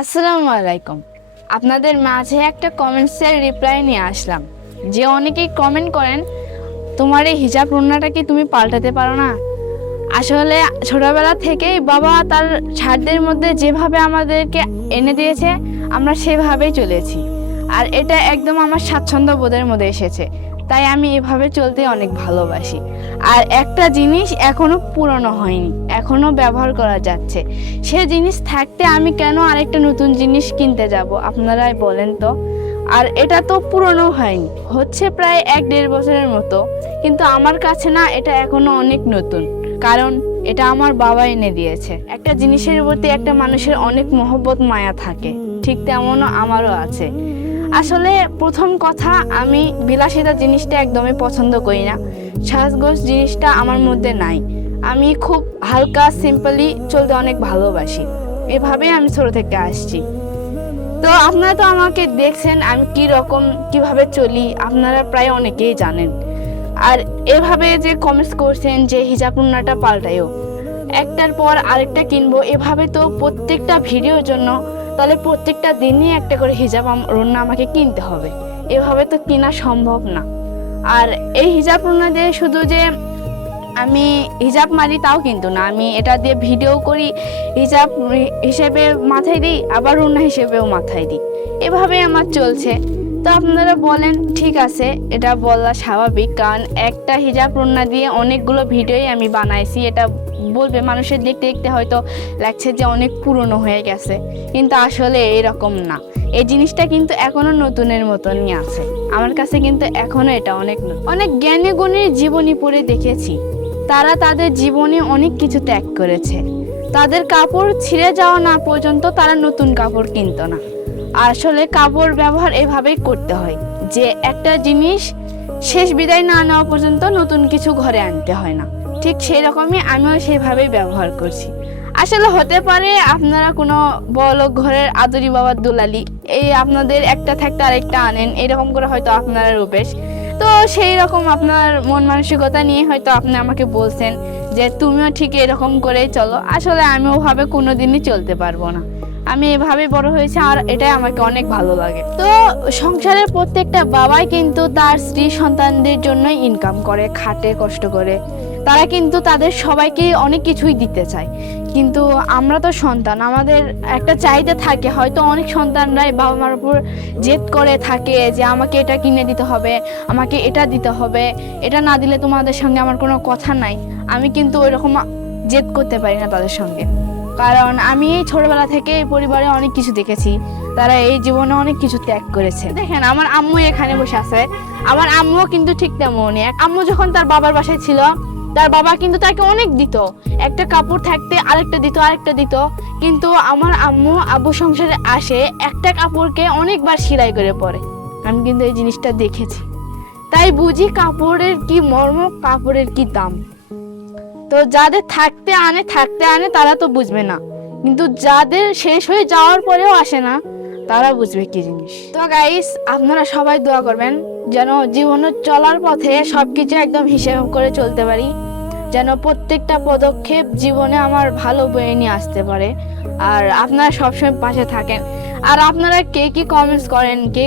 আসসালামু আলাইকুম। আপনাদের মাঝে একটা কমেন্টসের রিপ্লাই নিয়ে আসলাম, যে অনেকেই কমেন্ট করেন তোমার এই হিজাব ওড়নাটা কি তুমি পাল্টাতে পারো না। আসলে ছোটবেলা থেকেই বাবা তার ছাড়দের মধ্যে যেভাবে আমাদেরকে এনে দিয়েছে আমরা সেভাবেই চলেছি, আর এটা একদম আমার স্বাচ্ছন্দ্য বোধের মধ্যে এসেছে, তাই আমি এভাবে চলতে অনেক ভালোবাসি। আর একটা জিনিস এখনো পুরনো হয়নি, এখনো ব্যবহার করা যাচ্ছে, সে জিনিস থাকতে আমি কেন আরেকটা নতুন জিনিস কিনতে যাব আপনারাই বলেন তো। আর এটা তো পুরনো হয়নি, হচ্ছে প্রায় 1-1.5 বছরের মতো, কিন্তু আমার কাছে না এটা এখনো অনেক নতুন, কারণ এটা আমার বাবা এনে দিয়েছে। একটা জিনিসের প্রতি একটা মানুষের অনেক মহব্বত মায়া থাকে, ঠিক তেমনও আমারও আছে। আসলে প্রথম কথা, আমি বিলাসিতা জিনিসটা একদমই পছন্দ করি না, সাজগোজ জিনিসটা আমার মধ্যে নাই। আমি খুব হালকা সিম্পলি চলতে অনেক ভালোবাসি, এভাবেই আমি ছোট থেকে আসছি। তো আপনারা তো আমাকে দেখছেন আমি কিভাবে চলি, আপনারা প্রায় অনেকেই জানেন। আর এভাবে যে কমেন্টস করছেন যে হিজাব ওড়নাটা পাল্টায়ও, একটার পর আরেকটা কিনবো, এভাবে তো প্রত্যেকটা ভিডিওর জন্য তাহলে প্রত্যেকটা দিনই একটা করে হিজাব ওড়না আমাকে কিনতে হবে, এভাবে তো কেনা সম্ভব না। আর এই হিজাব ওড়না দিয়ে শুধু যে আমি হিজাব মারি তাও কিন্তু না, আমি এটা দিয়ে ভিডিও করি, হিজাব হিসেবে মাথায় দিই, আবার ওড়না হিসেবেও মাথায় দিই, এভাবে আমার চলছে। তো আপনারা বলেন ঠিক আছে, এটা বলা স্বাভাবিক, কারণ একটা হিজাব ওড়না দিয়ে অনেকগুলো ভিডিওই আমি বানাইছি। এটা বলবে মানুষের দেখতে দেখতে হয়তো লাগছে যে অনেক পুরনো হয়ে গেছে, কিন্তু আসলে এরকম না। এই জিনিসটা কিন্তু এখনো নতুনের মতনই আছে আমার কাছে, কিন্তু এখনো এটা অনেক জ্ঞানী গুণীর জীবনী পড়ে দেখেছি, তারা তাদের জীবনে অনেক কিছু ত্যাগ করেছে। তাদের কাপড় ছিঁড়ে যাওয়া না পর্যন্ত তারা নতুন কাপড় কিনতো না। আসলে কাপড় ব্যবহার এভাবেই করতে হয় যে একটা জিনিস শেষ বিদায় না নেওয়া পর্যন্ত নতুন কিছু ঘরে আনতে হয় না। ঠিক সেই রকমই আমিও সেভাবেই ব্যবহার করছি। আসলে হতে পারে আপনারা কোনো বড়লোক ঘরের আদরি বাবার দুলালি, এই আপনাদের একটা থাকতে আরেকটা আনেন, এরকম করে হয়তো আপনারা রূপেশ। তো সেই রকম আপনার মন মানসিকতা নিয়ে হয়তো আপনি আমাকে বলছেন যে তুমিও ঠিক এরকম করেই চলো। আসলে আমি ওভাবে কোনোদিনই চলতে পারবো না, আমি এভাবে বড় হয়েছি, আর এটাই আমাকে অনেক ভালো লাগে। তো সংসারের প্রত্যেকটা বাবাই কিন্তু তার স্ত্রী সন্তানদের জন্যই ইনকাম করে, খাটে, কষ্ট করে। তারা কিন্তু তাদের সবাইকে অনেক কিছুই দিতে চায়, কিন্তু আমরা তো সন্তান, আমাদের একটা চাহিদা থাকে। হয়তো অনেক সন্তানরাই বাবা মার উপর জেদ করে থাকে যে আমাকে এটা কিনে দিতে হবে, আমাকে এটা দিতে হবে, এটা না দিলে তোমাদের সঙ্গে আমার কোনো কথা নাই। আমি কিন্তু ওইরকম জেদ করতে পারি না তাদের সঙ্গে, কারণ আমি এই ছোটবেলা থেকে এই পরিবারে অনেক কিছু দেখেছি, তারা এই জীবনে অনেক কিছু ত্যাগ করেছে। দেখেন আমার আম্মু এখানে বসে আছে, আমার আম্মুও কিন্তু ঠিক তেমনই। আম্মু যখন তার বাবার বাসায় ছিল, তার বাবা কিন্তু তাকে অনেক দিত, একটা কাপড় থাকতে আরেকটা দিত, কিন্তু আমার আম্মু আব্বু সংসারে আসে একটা কাপড়কে অনেকবার সেলাই করে পরে। আমি কিন্তু এই জিনিসটা দেখেছি, তাই বুঝি কাপড়ের কি মর্ম, কাপড়ের কি দাম। তো যাদের থাকতে আনে তারা তো বুঝবে না, কিন্তু যাদের শেষ হয়ে যাওয়ার পরেও আসে না তারা বুঝবে কি জিনিস। তো গাইস, আপনারা সবাই দোয়া করবেন যেন জীবনে চলার পথে সবকিছু একদম হিসেব করে চলতে পারি, যেন প্রত্যেকটা পদক্ষেপ জীবনে আমার ভালো বয়ে নিয়ে আসতে পারে। আর আপনারা সবসময় পাশে থাকেন। আর আপনারা কে কি কমেন্টস করেন, কে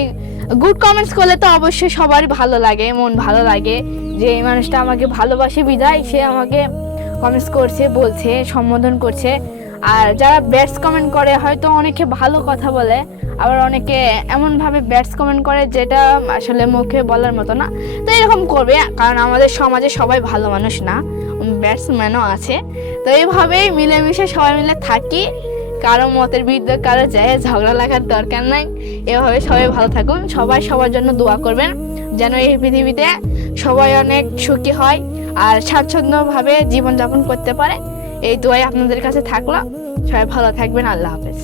গুড কমেন্টস করলে তো অবশ্যই সবারই ভালো লাগে, মন ভালো লাগে যে এই মানুষটা আমাকে ভালোবাসে বিদায় সে আমাকে কমেন্টস করছে, বলছে, সম্বোধন করছে। আর যারা ব্যাডস কমেন্ট করে, হয়তো অনেকে ভালো কথা বলে, আবার অনেকে এমনভাবে ব্যাডস কমেন্ট করে যেটা আসলে মুখে বলার মতো না। তো এরকম করবে, কারণ আমাদের সমাজে সবাই ভালো মানুষ না, ব্যাটসম্যানও আছে। তো এইভাবেই মিলেমিশে সবাই মিলে থাকি, কারো মতের বিরুদ্ধে কারো যায় ঝগড়া লাগার দরকার নাই। এভাবে সবাই ভালো থাকুন, সবাই সবার জন্য দোয়া করবেন যেন এই পৃথিবীতে সবাই অনেক সুখী হয় আর স্বাচ্ছন্দ্যভাবে জীবনযাপন করতে পারে। এই দোয়াই আপনাদের কাছে থাকলো। সবাই ভালো থাকবেন। আল্লাহ হাফেজ।